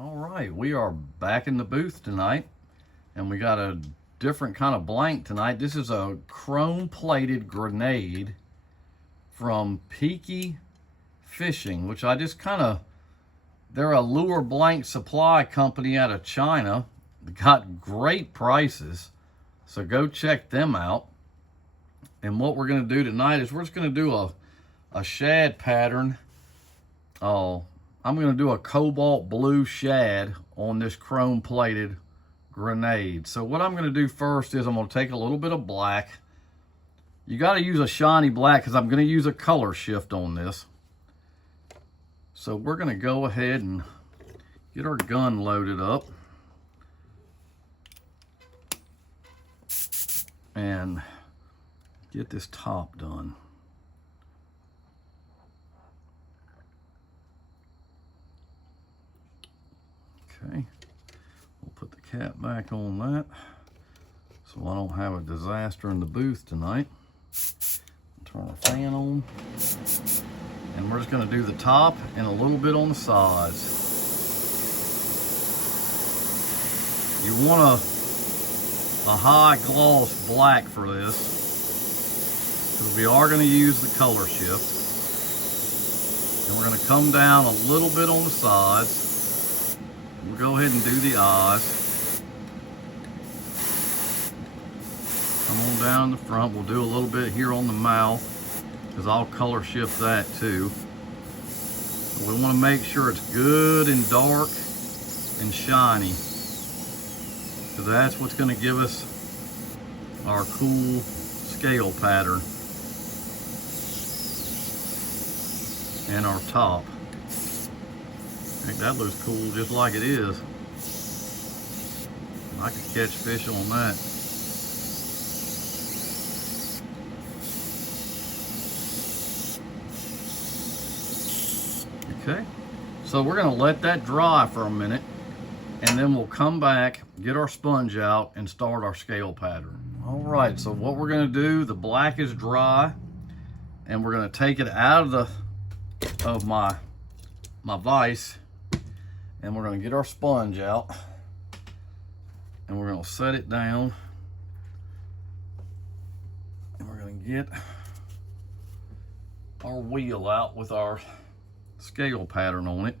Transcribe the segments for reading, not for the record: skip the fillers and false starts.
All right, we are back in the booth tonight, and we got a different kind of blank tonight. This is a chrome-plated grenade from Peaky Fishing, which I just kind of, they're a lure blank supply company out of China. They got great prices, so go check them out. And what we're going to do tonight is we're just going to do a shad pattern. I'm going to do a cobalt blue shad on this chrome plated grenade. So what I'm going to do first is I'm going to take a little bit of black. You got to use a shiny black because I'm going to use a ColorShift on this. So we're going to go ahead and get our gun loaded up and get this top done. Okay, we'll put the cap back on that so I don't have a disaster in the booth tonight. Turn our fan on, and we're just going to do the top and a little bit on the sides. You want a high gloss black for this, because we are going to use the ColorShift. And we're going to come down a little bit on the sides. We'll go ahead and do the eyes. Come on down the front. We'll do a little bit here on the mouth, because I'll ColorShift that too. We want to make sure it's good and dark and shiny, because that's what's going to give us our cool scale pattern and our top. I think that looks cool just like it is. I could catch fish on that. Okay, so we're going to let that dry for a minute, and then we'll come back, get our sponge out, and start our scale pattern. All right, so what we're going to do, the black is dry, and we're going to take it out of my vise, and we're going to get our sponge out, and we're going to set it down, and we're going to get our wheel out with our scale pattern on it,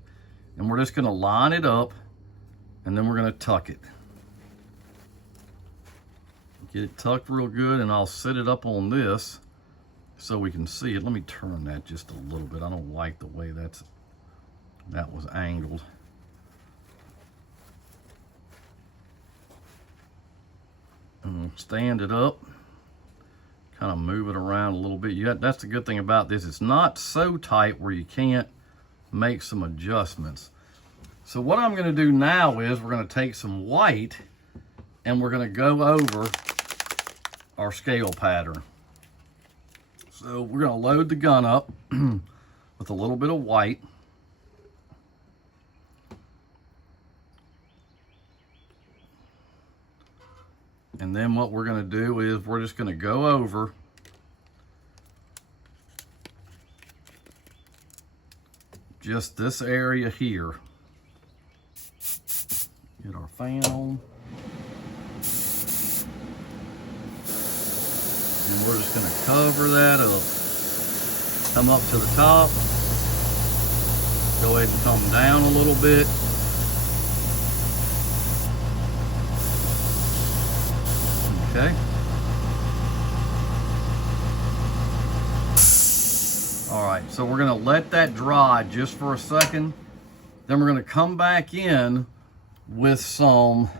and we're just going to line it up, and then we're going to tuck it. Get it tucked real good, and I'll set it up on this so we can see it. Let me turn that just a little bit. I don't like the way that was angled. And stand it up, kind of move it around a little bit. That's the good thing about this. It's not so tight where you can't make some adjustments. So what I'm going to do now is we're going to take some white, and we're going to go over our scale pattern. So we're going to load the gun up with a little bit of white. And then what we're going to do is we're just going to go over just this area here. Get our fan on. And we're just going to cover that up. Come up to the top. Go ahead and come down a little bit. Okay. All right, so we're going to let that dry just for a second. Then we're going to come back in with some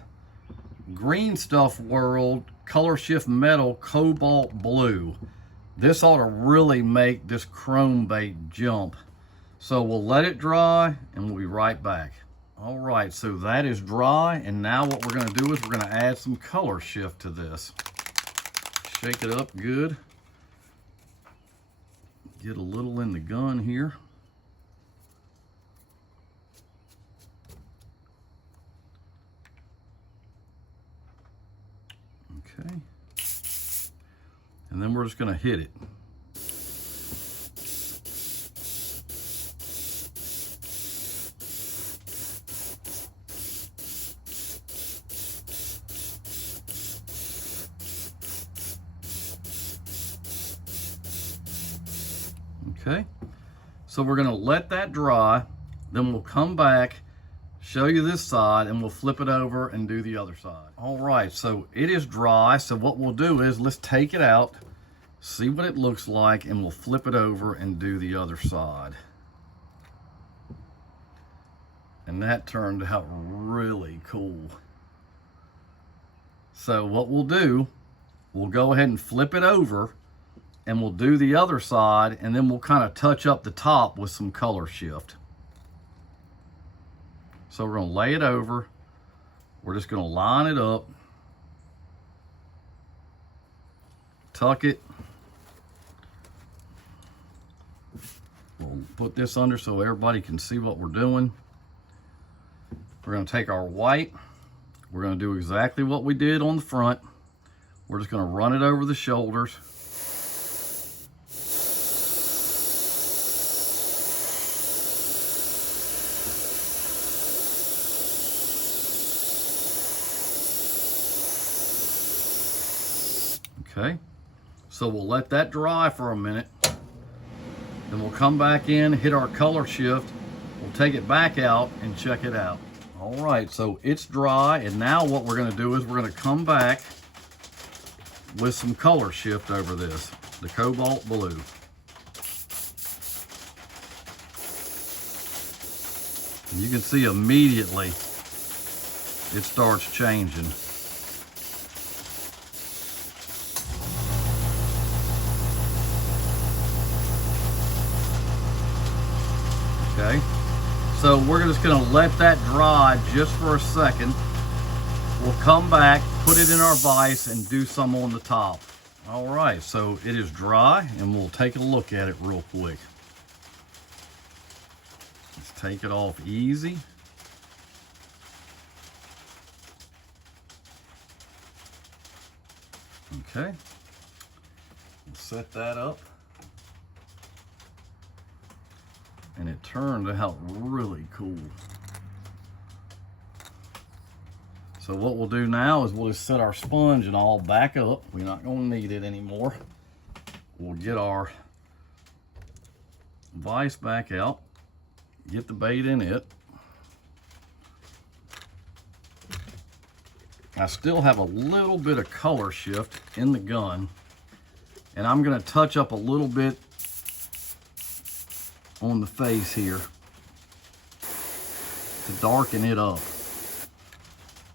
Green Stuff World ColorShift Metal Cobalt Blue. This ought to really make this chrome bait jump. So we'll let it dry, and we'll be right back. All right, so that is dry, and now what we're going to do is we're going to add some ColorShift to this. Shake it up good. Get a little in the gun here. Okay. And then we're just going to hit it. Okay, so we're gonna let that dry, then we'll come back, show you this side, and we'll flip it over and do the other side. All right, so it is dry, so what we'll do is let's take it out, see what it looks like, and we'll flip it over and do the other side. And that turned out really cool. So what we'll do, we'll go ahead and flip it over and we'll do the other side, and then we'll kind of touch up the top with some ColorShift. So we're gonna lay it over. We're just gonna line it up, tuck it. We'll put this under so everybody can see what we're doing. We're gonna take our white. We're gonna do exactly what we did on the front. We're just gonna run it over the shoulders. Okay, so we'll let that dry for a minute. Then we'll come back in, hit our ColorShift. We'll take it back out and check it out. All right, so it's dry, and now what we're gonna do is we're gonna come back with some ColorShift over this, the Cobalt Blue. And you can see immediately it starts changing. Okay, so we're just gonna let that dry just for a second. We'll come back, put it in our vise, and do some on the top. All right, so it is dry, and we'll take a look at it real quick. Let's take it off easy. Okay, we'll set that up. And it turned out really cool. So what we'll do now is we'll just set our sponge and all back up. We're not gonna need it anymore. We'll get our vise back out, get the bait in it. I still have a little bit of ColorShift in the gun, and I'm gonna touch up a little bit on the face here to darken it up.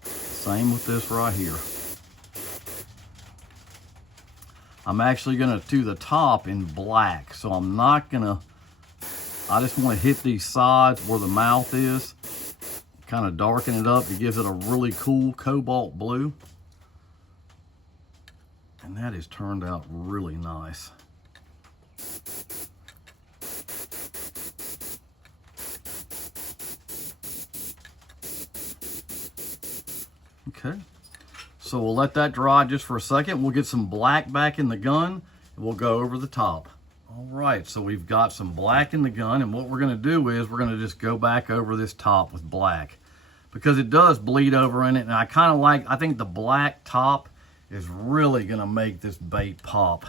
Same with this right here. I'm actually gonna do the top in black, so I'm not gonna, I just wanna hit these sides where the mouth is, kind of darken it up. It gives it a really cool cobalt blue. And that has turned out really nice. Okay, so we'll let that dry just for a second. We'll get some black back in the gun, and we'll go over the top. All right, so we've got some black in the gun, and what we're gonna do is we're gonna just go back over this top with black, because it does bleed over in it, and I think the black top is really gonna make this bait pop.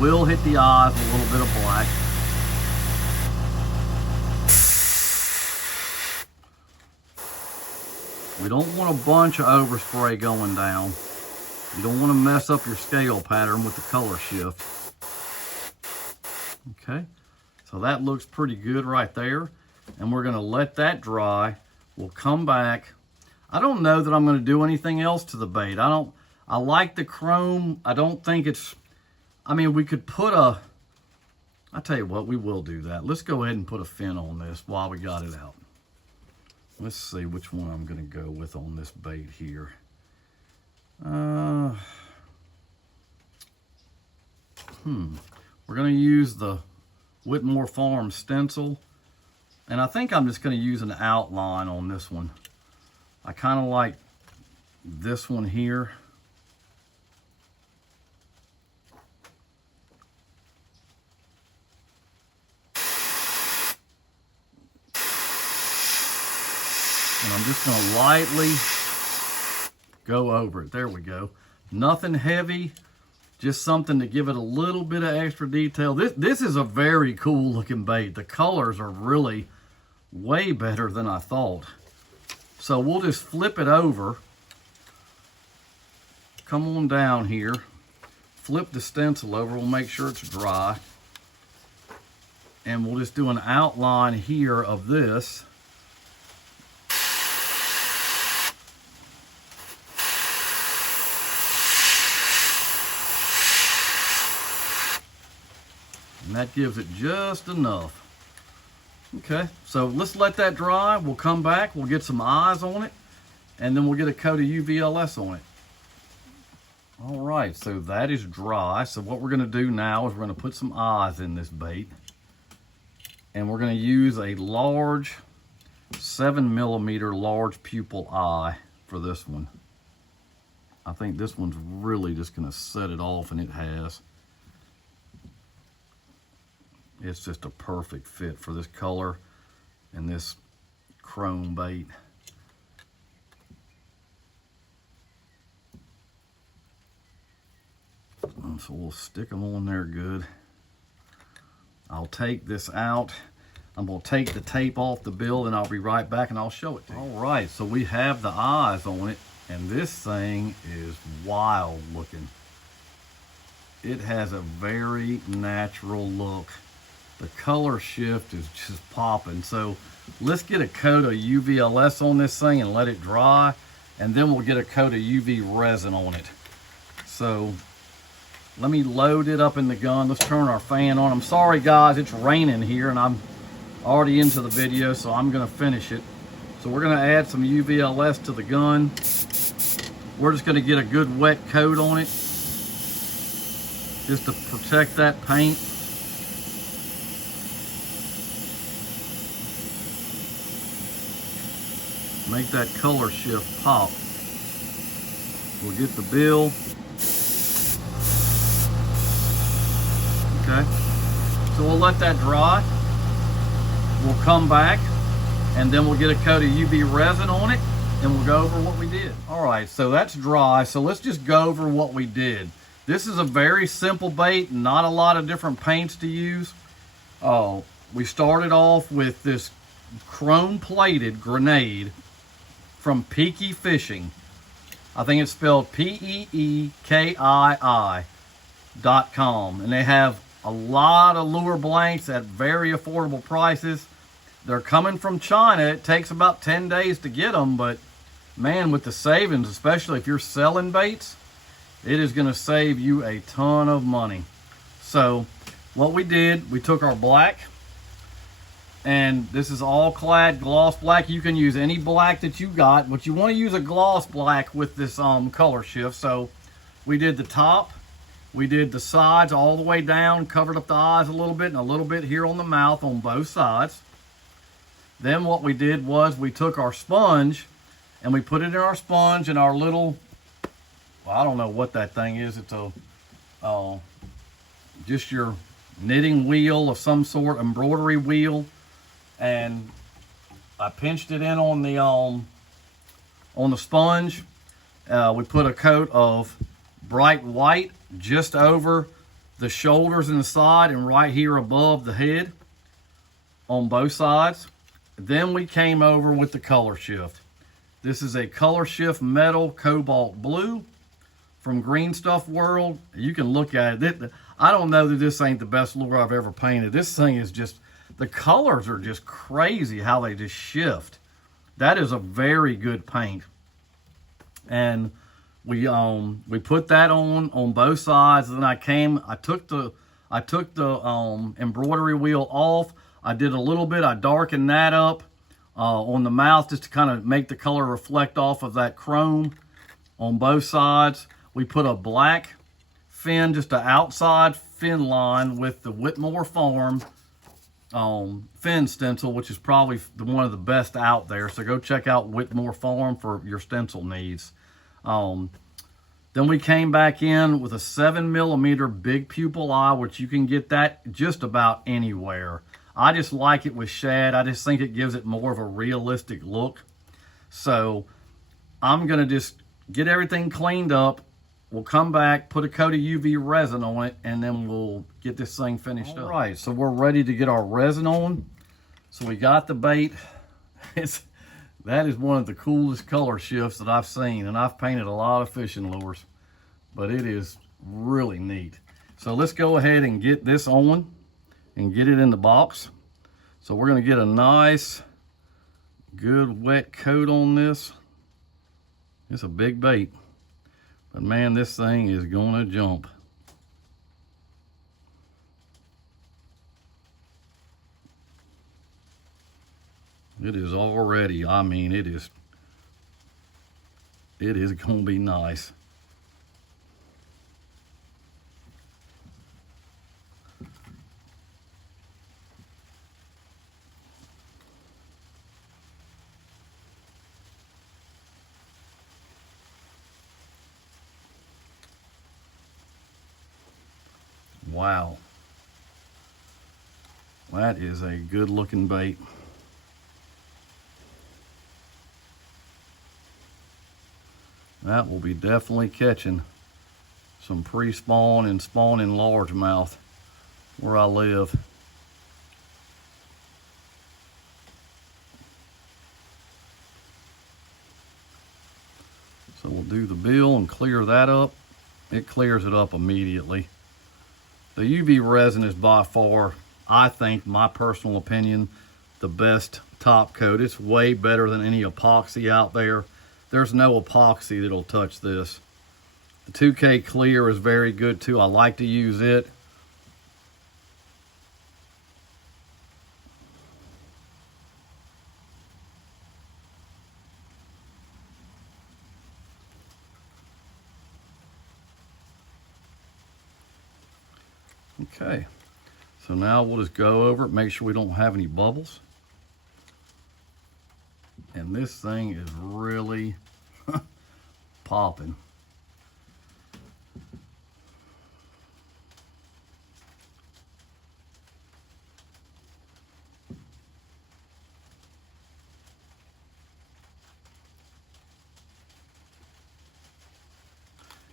Will hit the eyes with a little bit of black. We don't want a bunch of overspray going down. You don't want to mess up your scale pattern with the ColorShift. Okay, so that looks pretty good right there. And we're gonna let that dry. We'll come back. I don't know that I'm gonna do anything else to the bait. I like the chrome. I don't think it's, I mean, we could put I tell you what, we will do that. Let's go ahead and put a fin on this while we got it out. Let's see which one I'm gonna go with on this bait here. We're gonna use the Whitmore Farm Stencil. And I think I'm just gonna use an outline on this one. I kind of like this one here. And I'm just gonna lightly go over it. There we go. Nothing heavy, just something to give it a little bit of extra detail. This is a very cool looking bait. The colors are really way better than I thought. So we'll just flip it over. Come on down here. Flip the stencil over. We'll make sure it's dry. And we'll just do an outline here of this. And that gives it just enough. Okay, so let's let that dry. We'll come back, we'll get some eyes on it, and then we'll get a coat of UVLS on it. All right, so that is dry. So what we're gonna do now is we're gonna put some eyes in this bait. And we're gonna use a large 7mm large pupil eye for this one. I think this one's really just gonna set it off, and it has. It's just a perfect fit for this color and this chrome bait. So we'll stick them on there good. I'll take this out. I'm gonna take the tape off the bill, and I'll be right back and I'll show it to you. All right, so we have the eyes on it, and this thing is wild looking. It has a very natural look. The color shift is just popping. So let's get a coat of UVLS on this thing and let it dry, and then we'll get a coat of UV resin on it. So let me load it up in the gun. Let's turn our fan on. I'm sorry guys, it's raining here and I'm already into the video, so I'm gonna finish it. So we're gonna add some UVLS to the gun. We're just gonna get a good wet coat on it, just to protect that paint. Make that color shift pop. We'll get the bill. Okay, so we'll let that dry. We'll come back, and then we'll get a coat of UV resin on it, and we'll go over what we did. All right, so that's dry, so let's just go over what we did. This is a very simple bait, not a lot of different paints to use. We started off with this chrome-plated grenade from Peaky Fishing. I think it's spelled PEEKII.com, and they have a lot of lure blanks at very affordable prices. They're coming from China. It takes about 10 days to get them, but man, with the savings, especially if you're selling baits, it is going to save you a ton of money. So what we did, we took our black, and this is all clad gloss black. You can use any black that you got, but you want to use a gloss black with this color shift. So we did the top, we did the sides all the way down, covered up the eyes a little bit, and a little bit here on the mouth on both sides. Then what we did was we took our sponge and we put it in our sponge and our little, well, I don't know what that thing is. It's a just your knitting wheel of some sort, embroidery wheel. And I pinched it in on the sponge. We put a coat of bright white just over the shoulders and the side, and right here above the head on both sides. Then we came over with the color shift. This is a color shift metal cobalt blue from Green Stuff World. You can look at it. I don't know that this ain't the best lure I've ever painted. This thing is just, the colors are just crazy how they just shift. That is a very good paint. And we put that on both sides. And then I took the embroidery wheel off. I did a little bit, I darkened that up on the mouth just to kind of make the color reflect off of that chrome on both sides. We put a black fin, just an outside fin line with the Whitmore Farm fin stencil, which is probably one of the best out there. So go check out Whitmore Farm for your stencil needs. Then we came back in with a 7mm big pupil eye, which you can get that just about anywhere. I just like it with Shad. I just think it gives it more of a realistic look. So I'm gonna just get everything cleaned up. We'll come back, put a coat of UV resin on it, and then we'll get this thing finished up. All right, so we're ready to get our resin on. So we got the bait. That is one of the coolest color shifts that I've seen, and I've painted a lot of fishing lures, but it is really neat. So let's go ahead and get this on and get it in the box. So we're gonna get a nice, good wet coat on this. It's a big bait, but man, this thing is gonna jump. It is already, I mean, it is gonna be nice. Wow. That is a good looking bait. That will be definitely catching some pre-spawn and spawning largemouth where I live. So we'll do the bill and clear that up. It clears it up immediately. The UV resin is by far, I think, my personal opinion, the best top coat. It's way better than any epoxy out there. There's no epoxy that'll touch this. The 2K Clear is very good too. I like to use it. Okay, so now we'll just go over it, make sure we don't have any bubbles. And this thing is really popping.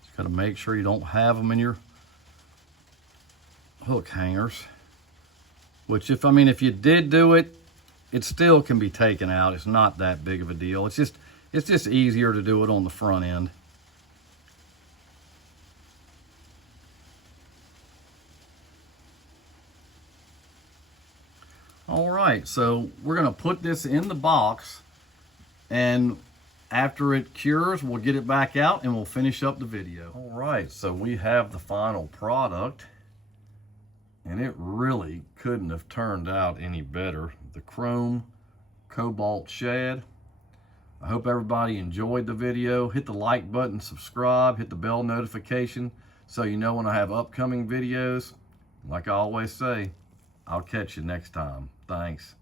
Just gotta make sure you don't have them in your hook hangers, which if you did do it, it still can be taken out. It's not that big of a deal. It's just easier to do it on the front end. All right, so we're gonna put this in the box, and after it cures, we'll get it back out and we'll finish up the video. All right, so we have the final product, and it really couldn't have turned out any better. The Chrome Cobalt Shad. I hope everybody enjoyed the video. Hit the like button, subscribe, hit the bell notification so you know when I have upcoming videos. Like I always say, I'll catch you next time. Thanks.